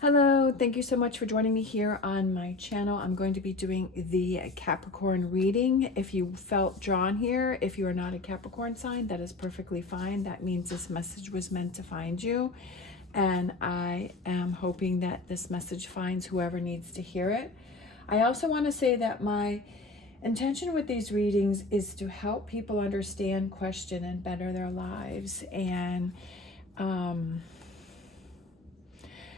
Hello, thank you so much for joining me here on my channel. I'm going to be doing the Capricorn reading. If you felt drawn here, if you are not a Capricorn sign, that is perfectly fine. That means this message was meant to find you. And I am hoping that this message finds whoever needs to hear it. I also want to say that my intention with these readings is to help people understand, question, and better their lives. And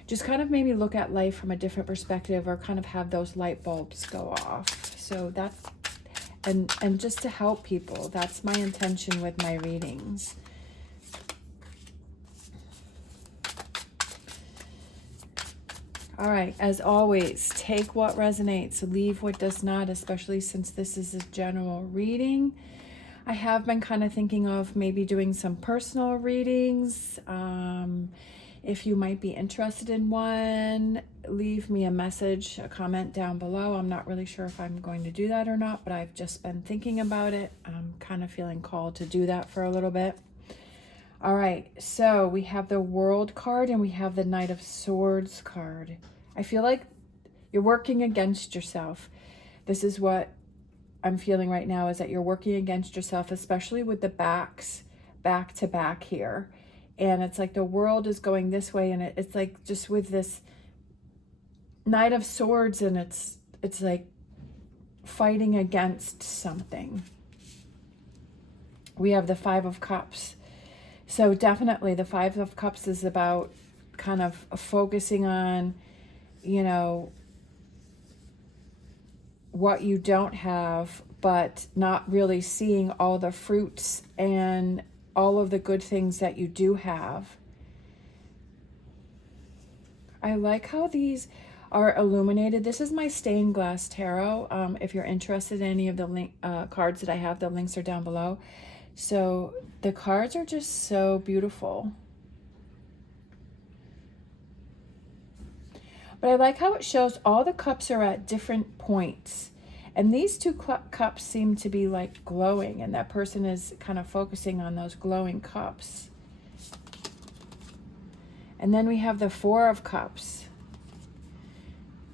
just kind of maybe look at life from a different perspective, or kind of have those light bulbs go off. So that's, and just to help people. That's my intention with my readings. All right, as always, take what resonates, leave what does not, especially since this is a general reading. I have been kind of thinking of maybe doing some personal readings. If you might be interested in one, leave me a message, a comment down below. I'm not really sure if I'm going to do that or not, but I've just been thinking about it. I'm kind of feeling called to do that for a little bit. All right, so we have the World card and we have the Knight of Swords card. I feel like you're working against yourself. This is what I'm feeling right now, is that you're working against yourself, especially with the backs back to back here. And it's like the world is going this way, and it's like just with this Knight of Swords, and it's like fighting against something. We have the Five of Cups. So definitely the Five of Cups is about kind of focusing on, you know, what you don't have, but not really seeing all the fruits and all of the good things that you do have. I like how these are illuminated. This is my stained glass tarot. If you're interested in any of the cards that I have, the links are down below. So the cards are just so beautiful. But I like how it shows all the cups are at different points. And these two cups seem to be like glowing, and that person is kind of focusing on those glowing cups. And then we have the Four of Cups.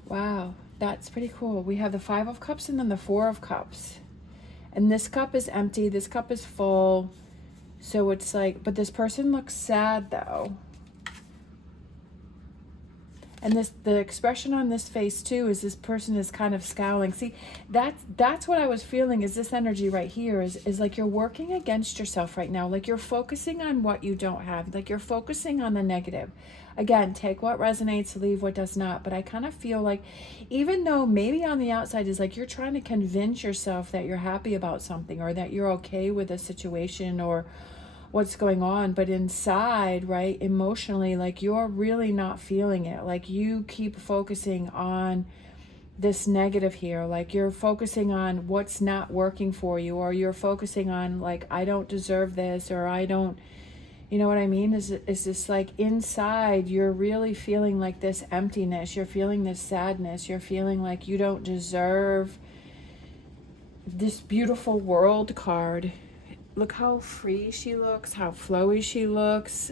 Wow, that's pretty cool. We have the Five of Cups and then the Four of Cups. And this cup is empty, this cup is full. So it's like, but this person looks sad though. And the expression on this face too is this person is kind of scowling. See, that's what I was feeling, is this energy right here is like you're working against yourself right now. Like you're focusing on what you don't have. Like you're focusing on the negative. Again, take what resonates, leave what does not. But I kind of feel like, even though maybe on the outside is like you're trying to convince yourself that you're happy about something, or that you're okay with a situation, or what's going on, but inside, right, emotionally, like you're really not feeling it. Like you keep focusing on this negative here, like you're focusing on what's not working for you, or you're focusing on like, I don't deserve this, or I don't, you know what I mean? Is this like inside you're really feeling like this emptiness, you're feeling this sadness, you're feeling like you don't deserve this beautiful World card. Look how free she looks, how flowy she looks.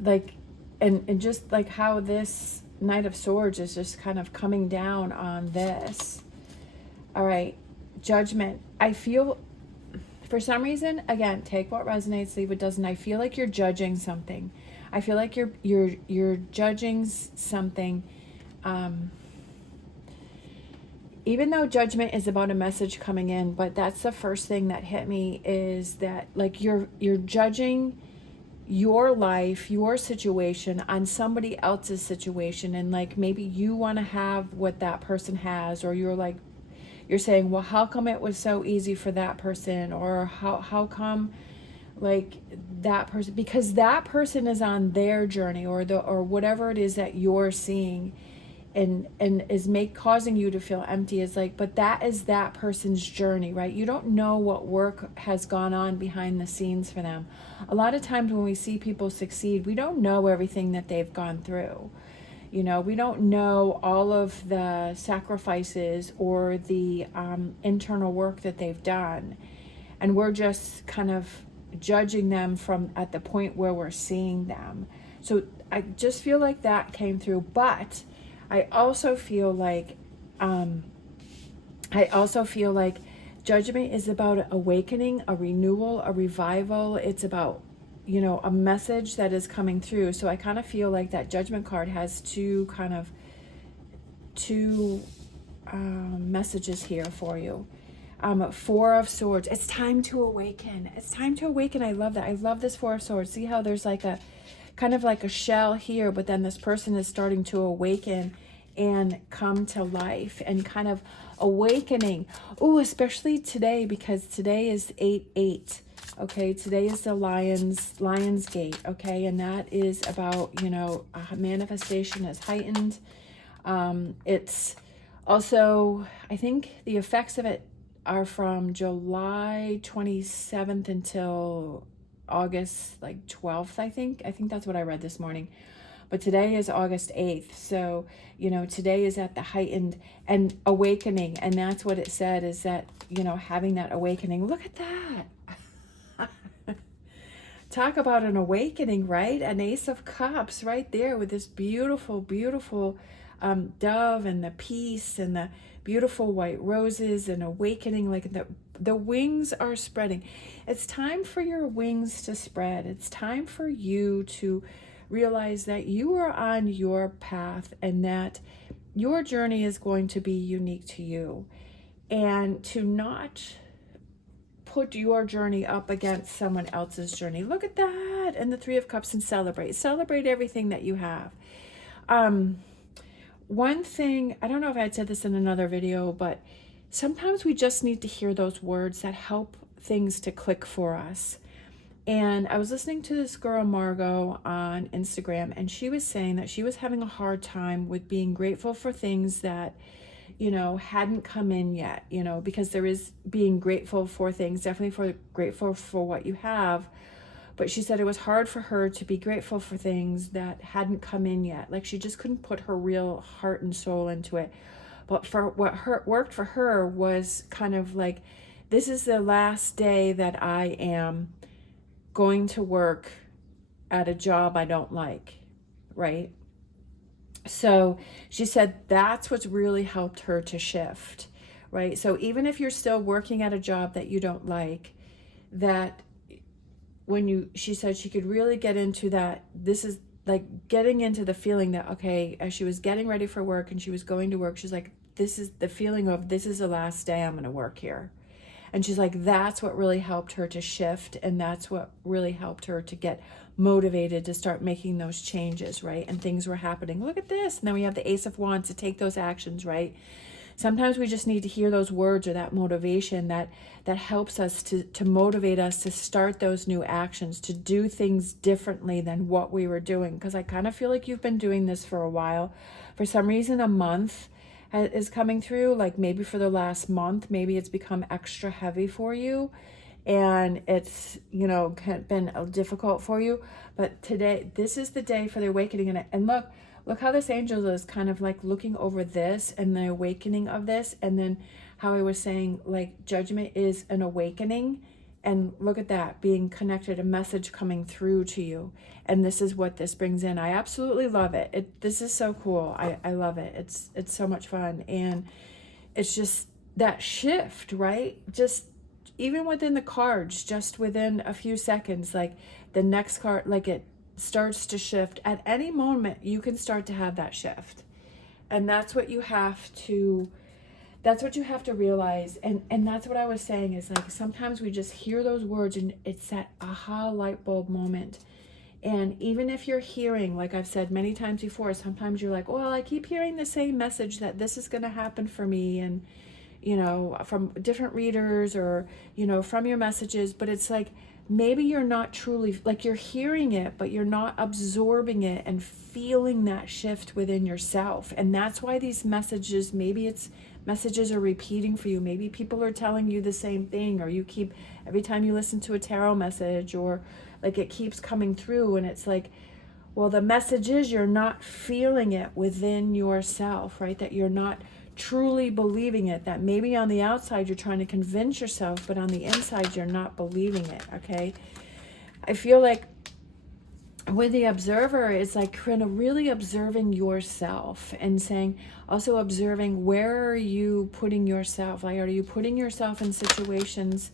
Like, and just like how this Knight of Swords is just kind of coming down on this. All right, Judgment. I feel, for some reason, again, take what resonates, leave what doesn't. I feel like you're judging something. I feel like you're judging something. Even though Judgment is about a message coming in, but that's the first thing that hit me, is that like you're judging your life, your situation on somebody else's situation, and like maybe you want to have what that person has, or you're saying, well, how come it was so easy for that person, or how come like that person, because that person is on their journey, or whatever it is that you're seeing, and is causing you to feel empty. Is like, but that is that person's journey, right? You don't know what work has gone on behind the scenes for them. A lot of times when we see people succeed, we don't know everything that they've gone through. You know, we don't know all of the sacrifices or the internal work that they've done, and we're just kind of judging them from at the point where we're seeing them. So I just feel like that came through. But I also feel like, judgment is about awakening, a renewal, a revival. It's about, a message that is coming through. So I kind of feel like that judgment card has two messages here for you. Four of Swords. It's time to awaken. It's time to awaken. I love that. I love this Four of Swords. See how there's like a kind of like a shell here, but then this person is starting to awaken and come to life and kind of awakening. Oh, especially today, because today is 8/8. Okay, today is the Lion's Gate. Okay, and that is about, manifestation is heightened. It's also, I think the effects of it are from July 27th until August 12th, I think that's what I read this morning. But today is August 8th. So, today is at the heightened and awakening. And that's what it said, is that, having that awakening. Look at that. Talk about an awakening, right? An Ace of Cups right there with this beautiful, beautiful dove and the peace and the beautiful white roses and awakening. Like the wings are spreading. It's time for your wings to spread. It's time for you to realize that you are on your path and that your journey is going to be unique to you, and to not put your journey up against someone else's journey. Look at that. And the Three of Cups, and celebrate everything that you have. One thing, I don't know if I had said this in another video, but sometimes we just need to hear those words that help things to click for us. And I was listening to this girl, Margot, on Instagram, and she was saying that she was having a hard time with being grateful for things that, hadn't come in yet, because there is being grateful for things, definitely grateful for what you have. But she said it was hard for her to be grateful for things that hadn't come in yet. Like she just couldn't put her real heart and soul into it. But for what worked for her was kind of like, this is the last day that I am going to work at a job I don't like, right? So she said that's what's really helped her to shift, right? So even if you're still working at a job that you don't like, that she said she could really get into that. This is like getting into the feeling that, okay, as she was getting ready for work and she was going to work, she's like, this is the feeling of, this is the last day I'm going to work here. And she's like, that's what really helped her to shift. And that's what really helped her to get motivated to start making those changes, right? And things were happening. Look at this. And then we have the Ace of Wands to take those actions, right? Sometimes we just need to hear those words or that motivation that helps us to motivate us to start those new actions, to do things differently than what we were doing. Because I kind of feel like you've been doing this for a while. For some reason, a month is coming through, like maybe for the last month, maybe it's become extra heavy for you and it's, been difficult for you. But today, this is the day for the awakening. And look how this angel is kind of like looking over this and the awakening of this. And then how I was saying, like, judgment is an awakening. And look at that, being connected, a message coming through to you. And this is what this brings in. I absolutely love it. This is so cool. I love it. It's so much fun. And it's just that shift, right? Just even within the cards, just within a few seconds, like the next card, like it starts to shift. At any moment, you can start to have that shift. And that's what you have to realize. And that's what I was saying, is like sometimes we just hear those words and it's that aha light bulb moment. And even if you're hearing, like I've said many times before, sometimes you're like, well, I keep hearing the same message that this is going to happen for me, and from different readers or from your messages. But it's like, maybe you're not truly, like, you're hearing it, but you're not absorbing it and feeling that shift within yourself. And that's why these messages, messages are repeating for you. Maybe people are telling you the same thing, or you keep, every time you listen to a tarot message, or like it keeps coming through, and it's like, well, the message is you're not feeling it within yourself, right? That you're not truly believing it, that maybe on the outside you're trying to convince yourself, but on the inside you're not believing it, okay? I feel like with the observer, it's like kind of really observing yourself and saying, also observing, where are you putting yourself? Like, are you putting yourself in situations,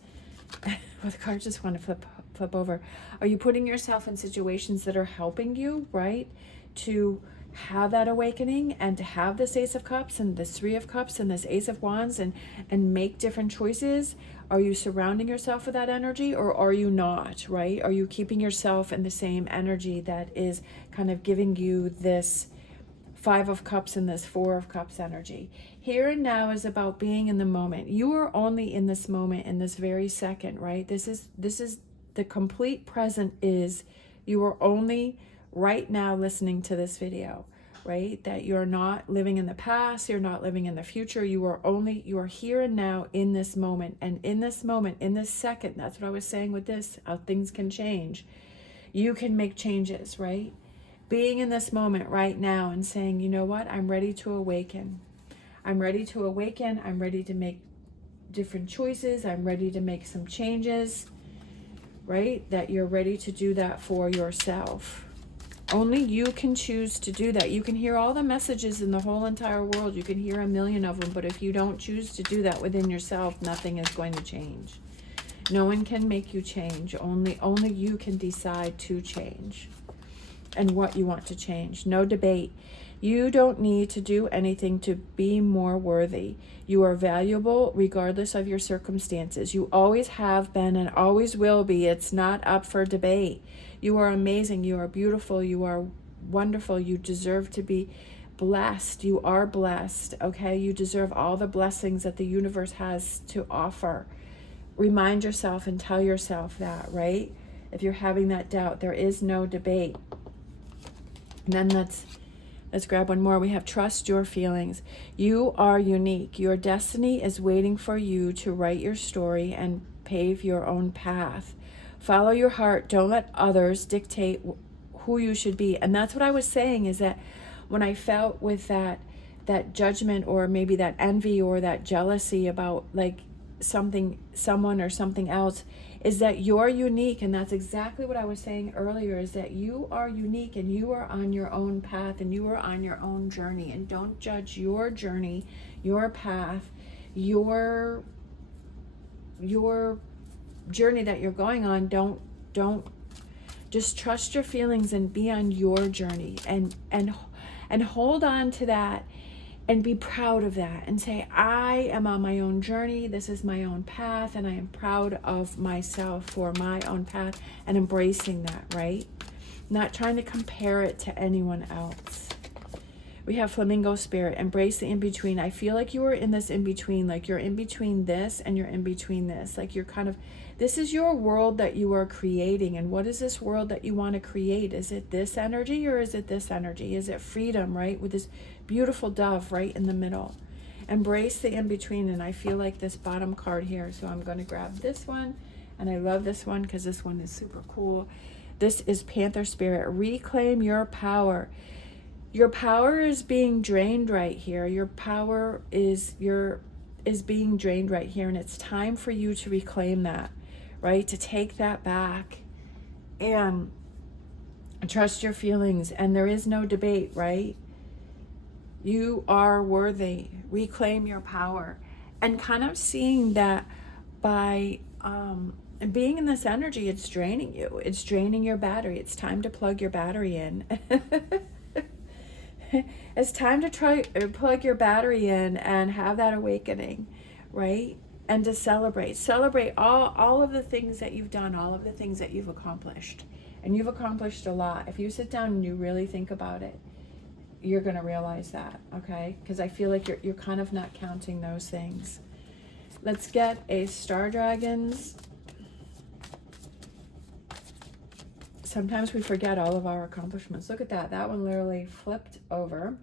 well, the cards just want to flip over. Are you putting yourself in situations that are helping you, right? To have that awakening and to have this Ace of Cups and this Three of Cups and this Ace of Wands and make different choices? Are you surrounding yourself with that energy, or are you not, right? Are you keeping yourself in the same energy that is kind of giving you this Five of Cups and this Four of Cups energy? Here and now is about being in the moment. You are only in this moment, in this very second, right? This is the complete present. Is you are only right now listening to this video, right? That you're not living in the past, you're not living in the future. You are here and now in this moment. And in this moment, in this second, that's what I was saying with this, how things can change. You can make changes, right? Being in this moment right now and saying, you know what, I'm ready to awaken. I'm ready to awaken. I'm ready to make different choices. I'm ready to make some changes, right? That you're ready to do that for yourself. Only you can choose to do that. You can hear all the messages in the whole entire world. You can hear a million of them, but if you don't choose to do that within yourself, nothing is going to change. No one can make you change. Only you can decide to change and what you want to change. No debate. You don't need to do anything to be more worthy. You are valuable regardless of your circumstances. You always have been and always will be. It's not up for debate. You are amazing. You are beautiful. You are wonderful. You deserve to be blessed. You are blessed, okay? You deserve all the blessings that the universe has to offer. Remind yourself and tell yourself that, right? If you're having that doubt, there is no debate. And then let's grab one more. We have trust your feelings. You are unique. Your destiny is waiting for you to write your story and pave your own path. Follow your heart. Don't let others dictate who you should be. And that's what I was saying, is that when I felt with that judgment, or maybe that envy or that jealousy about like someone or something else, is that you're unique. And that's exactly what I was saying earlier, is that you are unique and you are on your own path and you are on your own journey. And don't judge your journey, your path, your journey that you're going on. Don't just trust your feelings and be on your journey and hold on to that and be proud of that and say, I am on my own journey. This is my own path, and I am proud of myself for my own path and embracing that, right? Not trying to compare it to anyone else. We have Flamingo Spirit. Embrace the in-between. I feel like you are in this in-between, like you're in between this and you're in between this. Like you're kind of, this is your world that you are creating. And what is this world that you want to create? Is it this energy or is it this energy? Is it freedom, right? With this beautiful dove right in the middle. Embrace the in-between. And I feel like this bottom card here. So I'm going to grab this one. And I love this one because this one is super cool. This is Panther Spirit. Reclaim your power. Your power is being drained right here. Your power is being drained right here. And it's time for you to reclaim that, right? To take that back and trust your feelings. And there is no debate, right? You are worthy. Reclaim your power. And kind of seeing that by being in this energy, it's draining you. It's draining your battery. It's time to plug your battery in. It's time to plug your battery in and have that awakening, right? And to celebrate all of the things that you've done, all of the things that you've accomplished. And you've accomplished a lot. If you sit down and you really think about it, you're going to realize that, okay? Because I feel like you're kind of not counting those things. Let's get a Star Dragons. Sometimes we forget all of our accomplishments. Look at that. That one literally flipped over.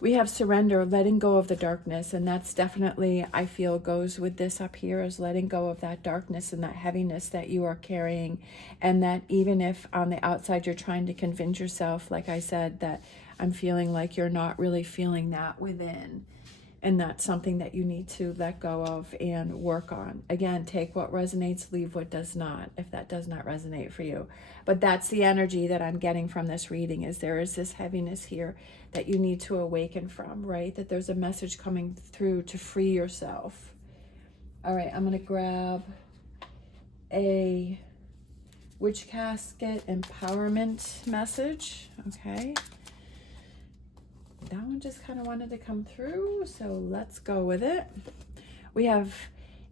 We have surrender, letting go of the darkness. And that's definitely, I feel, goes with this up here, is letting go of that darkness and that heaviness that you are carrying. And that even if on the outside you're trying to convince yourself, like I said, that I'm feeling like you're not really feeling that within. And that's something that you need to let go of and work on. Again, take what resonates, leave what does not, if that does not resonate for you. But that's the energy that I'm getting from this reading, is there is this heaviness here that you need to awaken from, right? That there's a message coming through to free yourself. All right, I'm going to grab a Witch Casket empowerment message. Okay. That one just kind of wanted to come through, so let's go with it. We have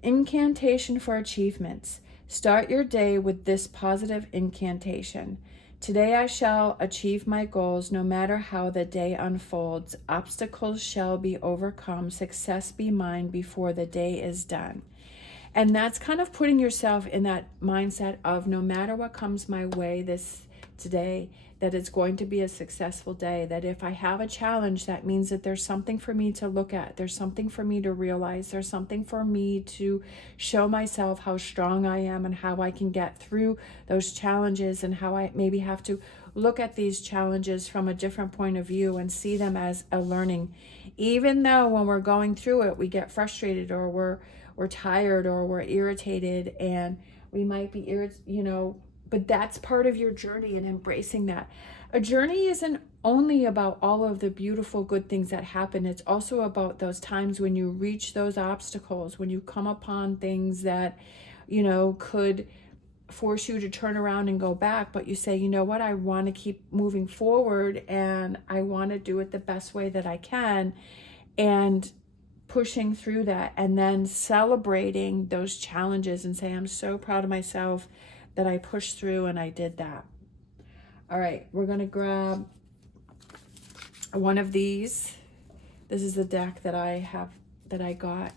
incantation for achievements. Start your day with this positive incantation. Today I shall achieve my goals no matter how the day unfolds. Obstacles shall be overcome. Success be mine before the day is done. And that's kind of putting yourself in that mindset of no matter what comes my way today, that it's going to be a successful day. That if I have a challenge, that means that there's something for me to look at. There's something for me to realize. There's something for me to show myself how strong I am and how I can get through those challenges, and how I maybe have to look at these challenges from a different point of view and see them as a learning. Even though when we're going through it, we get frustrated, or we're tired, or we're irritated, and we might be but that's part of your journey, and embracing that. A journey isn't only about all of the beautiful good things that happen. It's also about those times when you reach those obstacles, when you come upon things that, could force you to turn around and go back, but you say, you know what, I want to keep moving forward, and I want to do it the best way that I can, and pushing through that, and then celebrating those challenges and say, I'm so proud of myself that I pushed through and I did that. All right, we're going to grab one of these. This is a deck that I got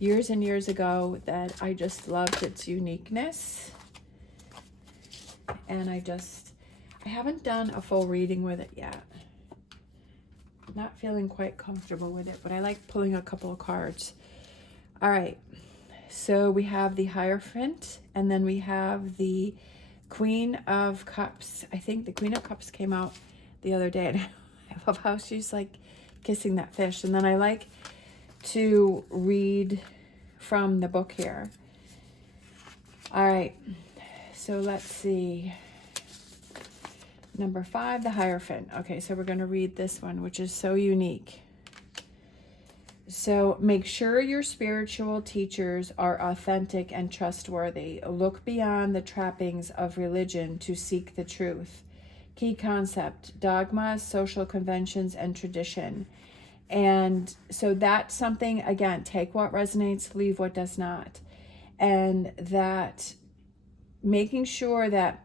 years and years ago that I just loved its uniqueness. And I haven't done a full reading with it yet. Not feeling quite comfortable with it, but I like pulling a couple of cards. All right, so we have the Hierophant, and then we have the Queen of Cups. I think the Queen of Cups came out the other day, and I love how she's like kissing that fish. And then I like to read from the book here. All right, so let's see. Number 5, the Hierophant. Okay, so we're going to read this one, which is so unique. So make sure your spiritual teachers are authentic and trustworthy. Look beyond the trappings of religion to seek the truth. Key concept: dogmas, social conventions, and tradition. And so that's something, again, take what resonates, leave what does not. And that making sure that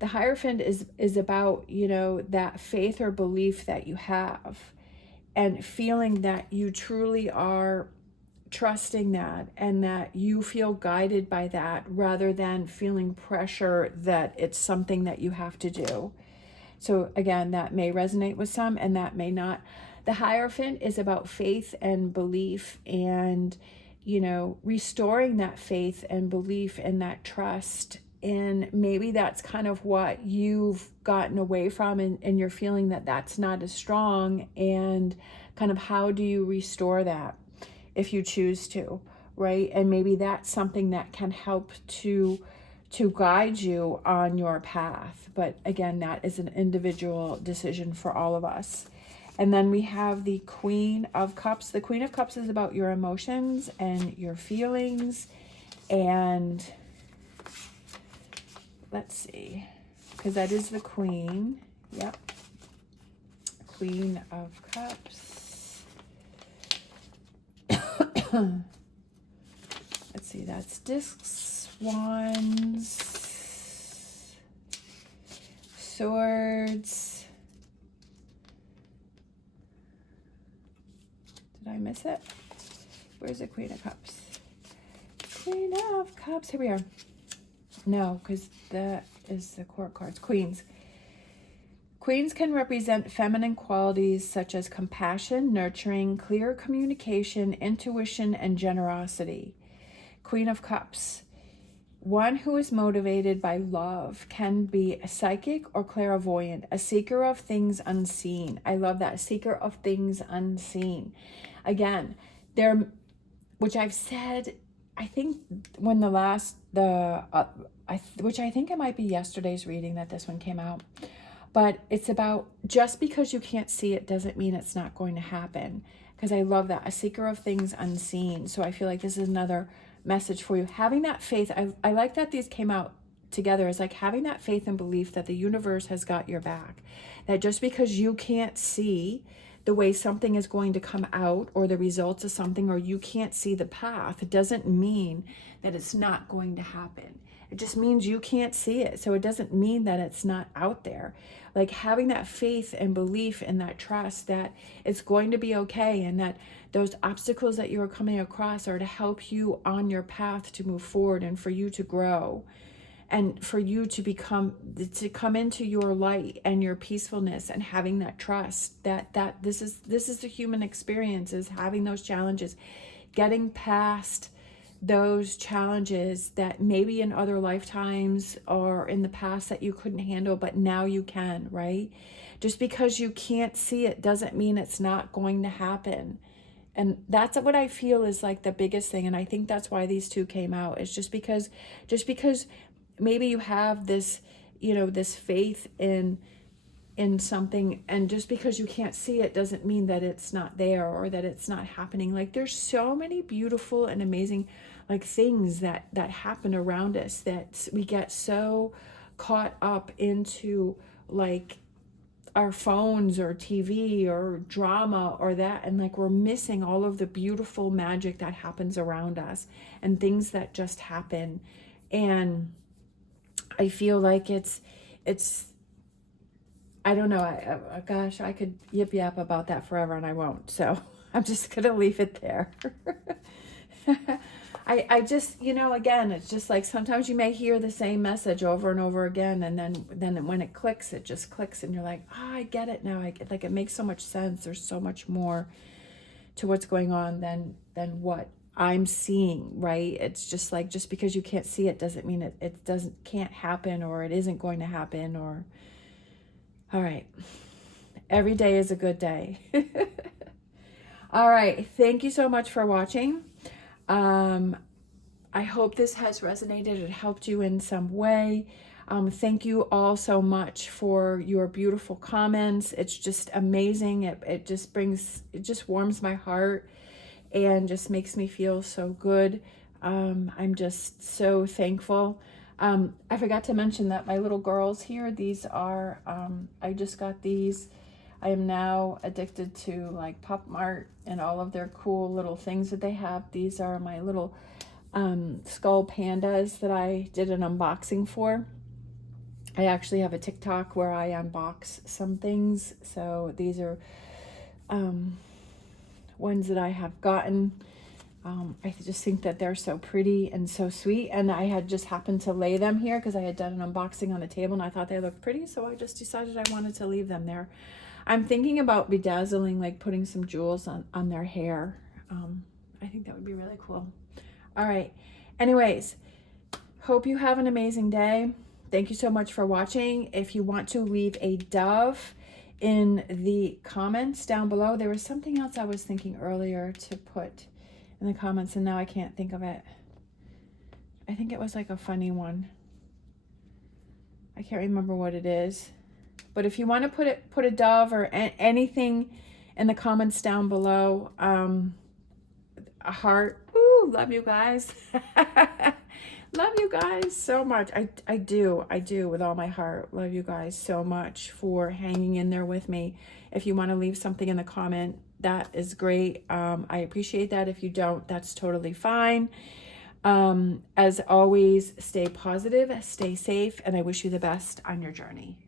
the Hierophant is about, that faith or belief that you have, and feeling that you truly are trusting that, and that you feel guided by that, rather than feeling pressure that it's something that you have to do. So again, that may resonate with some and that may not. The Hierophant is about faith and belief, and, restoring that faith and belief and that trust. And maybe that's kind of what you've gotten away from, and you're feeling that that's not as strong, and kind of how do you restore that if you choose to, right? And maybe that's something that can help to guide you on your path. But again, that is an individual decision for all of us. And then we have the Queen of Cups. The Queen of Cups is about your emotions and your feelings, and let's see, because that is the Queen. Yep. Queen of Cups. Let's see, that's discs, wands, swords. Did I miss it? Where's the Queen of Cups? Queen of Cups. Here we are. No, because that is the court cards. Queens. Queens can represent feminine qualities such as compassion, nurturing, clear communication, intuition, and generosity. Queen of Cups. One who is motivated by love, can be a psychic or clairvoyant, a seeker of things unseen. I love that, seeker of things unseen. again, which I've said, I think when which I think it might be yesterday's reading that this one came out, but it's about just because you can't see it doesn't mean it's not going to happen. Because I love that, a seeker of things unseen. So I feel like this is another message for you. Having that faith, I like that these came out together, is like having that faith and belief that the universe has got your back. That just because you can't see the way something is going to come out or the results of something, or you can't see the path, it doesn't mean that it's not going to happen. It just means you can't see it. So it doesn't mean that it's not out there. Like having that faith and belief and that trust that it's going to be okay, and that those obstacles that you're coming across are to help you on your path to move forward and for you to grow and for you to come into your light and your peacefulness, and having that trust that this is the human experience, is having those challenges, getting past those challenges that maybe in other lifetimes or in the past that you couldn't handle, but now you can, right? Just because you can't see it doesn't mean it's not going to happen. And that's what I feel is like the biggest thing. And I think that's why these two came out, is just because maybe you have this, this faith in something, and just because you can't see it doesn't mean that it's not there or that it's not happening. Like there's so many beautiful and amazing like things that happen around us that we get so caught up into, like our phones or TV or drama or that, and like we're missing all of the beautiful magic that happens around us and things that just happen. And I feel like it's I don't know, gosh, I could yap about that forever, and I won't, so I'm just gonna leave it there. I just, again, it's just like sometimes you may hear the same message over and over again, and then when it clicks, it just clicks, and you're like, I get it now. It makes so much sense. There's so much more to what's going on than what I'm seeing, right? It's just like, just because you can't see it doesn't mean it can't happen, or it isn't going to happen, or all right. Every day is a good day. All right. Thank you so much for watching. I hope this has resonated. It helped you in some way. Thank you all so much for your beautiful comments. It's just amazing. It just warms my heart and just makes me feel so good. I'm just so thankful. I forgot to mention that my little girls here, these are, I just got these. I am now addicted to like Pop Mart and all of their cool little things that they have. These are my little skull pandas that I did an unboxing for. I actually have a TikTok where I unbox some things. So these are ones that I have gotten. I just think that they're so pretty and so sweet, and I had just happened to lay them here because I had done an unboxing on the table and I thought they looked pretty, so I just decided I wanted to leave them there. I'm thinking about bedazzling, like putting some jewels on their hair. I think that would be really cool. All right, anyways, hope you have an amazing day. Thank you so much for watching. If you want to leave a dove in the comments down below, there was something else I was thinking earlier to put in the comments, and now I can't think of it. I think it was like a funny one. I can't remember what it is, but if you want to put a dove or anything in the comments down below, a heart. Ooh, love you guys. Love you guys so much. I do with all my heart. Love you guys so much for hanging in there with me. If you want to leave something in the comment, that is great. I appreciate that. If you don't, that's totally fine. As always, stay positive, stay safe, and I wish you the best on your journey.